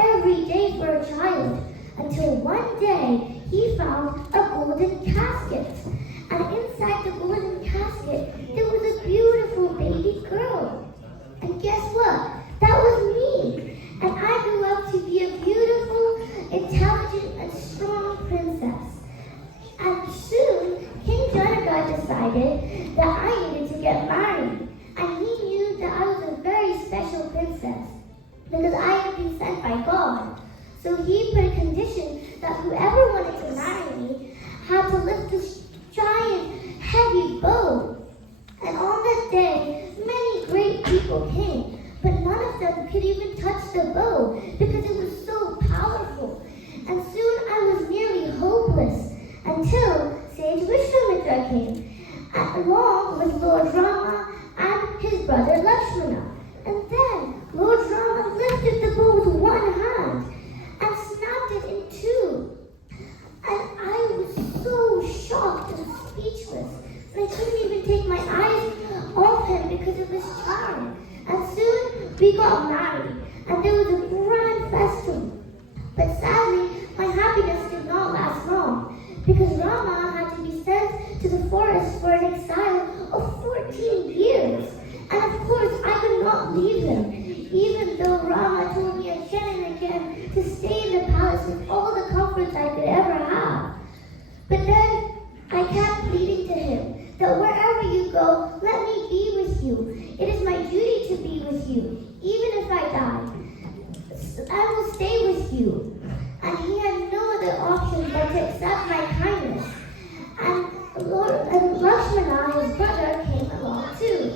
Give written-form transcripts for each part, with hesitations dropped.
every day for a child, until one day he found a golden casket. And inside the golden casket, there was a beautiful baby girl. And guess what? That was me. And I grew up to be a beautiful, intelligent, and strong princess. And soon, King Janaka decided that I needed to get married. And he knew that I was a very special princess because I had been sent by God. So he put a condition that whoever wanted to marry me had to lift this giant, heavy bow. And on that day, many great people came, but none of them could even touch the bow because it was so powerful. And soon I was nearly hopeless until sage Vishwamitra came, along with Lord Rama and his brother Lakshmana. And then Lord Rama lifted the bow with one hand and snapped it in two. And I was so shocked and speechless. And I couldn't even take my eyes off him because of his charm. And soon we got married, and there was a grand festival. But sadly, my happiness did not last long, because Rama had to be sent to the forest for an exile of 14 years. And of course, I could not leave him, even though Rama told me again and again to stay in the palace with all the comforts I could ever have. But then I kept pleading to him that wherever you go, let me be with you. It is my duty to be with you, even if I die. I will stay with you. And he had no other option but to accept my kindness. And Lakshmana, his brother, came along too.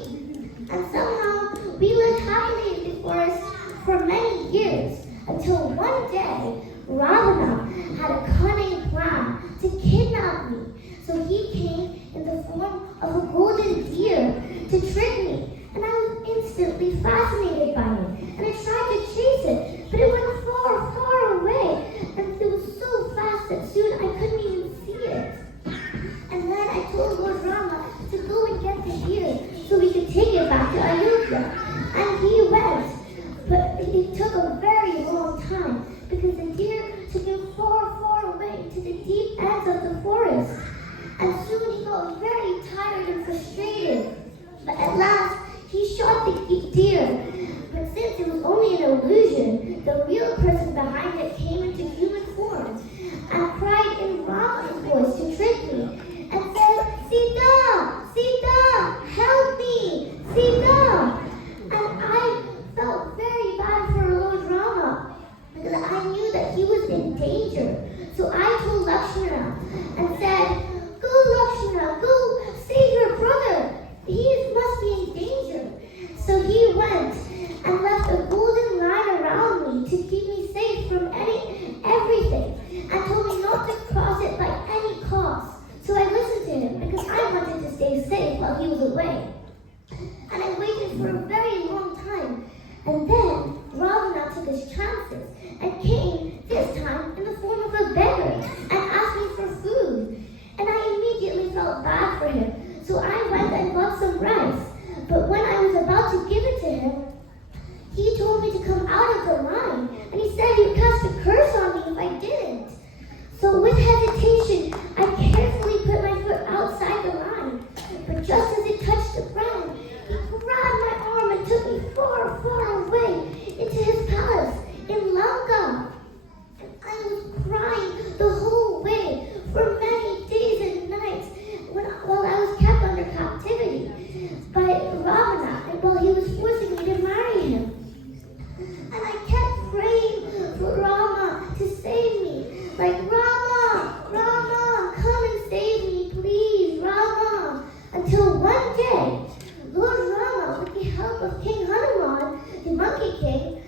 And somehow we lived happily in the forest for many years, until one day Ravana had a cunning plan to kidnap me. So he came in the form of a golden deer to trick me. And I was instantly fascinated by it. And I tried to chase it, but it went far, far away. And it was so fast that soon I couldn't even see it. And then I told Lord Rama to go and get the deer so we could take it back to Ayodhya. And he went. But it took a very long time because the deer took him far, far away to the deep ends of the forest. And soon he got very tired and frustrated. But at last, he shot the deer. But since it was only an illusion, the real person behind it came into human form and cried in Rama's voice to trick me and said, "Sita! Sita! Help me! Sita!" And I felt very bad for Lord Rama because I knew that he was in danger. So I told Lakshmana and said, "Go, Lakshmana, go save your brother. He must be in danger." So he went and left a golden line around me to keep me safe from everything, and told me not to cross it by any cost. So I listened to him because I wanted to stay safe while he was away. And I waited for a very long time. And then Ravana took his chances and came, this time in the form of a beggar, and asked me for food. And I immediately felt bad for him. So I went and got some rice. But when I was about to give it to him, he told me to come out of the line. And he said he would cast a curse on me if I didn't. So with hesitation, I carefully put my foot outside the line. But just as it touched the ground, he grabbed my arm and took me far, far away into his palace in Lanka. And I was crying the whole way for many days and nights while I was kept under captivity by Ravana, and while he was forcing me to marry him. And I kept praying for Rama to save me, like, "Rama, Rama, come and save me, please, Rama." Until one day, Lord Rama, with the help of King Hanuman, the Monkey King,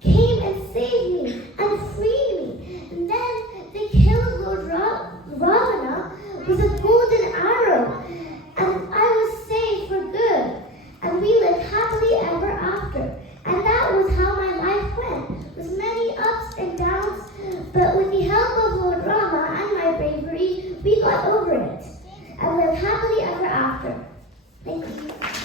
came and saved me and freed me. And then they killed Lord Ravana with a golden arrow. And I was saved for good. And we lived happily ever after. And that was how my life went, with many ups and downs. But with the help of Lord Rama and my bravery, we got over it. And lived happily ever after. Thank you.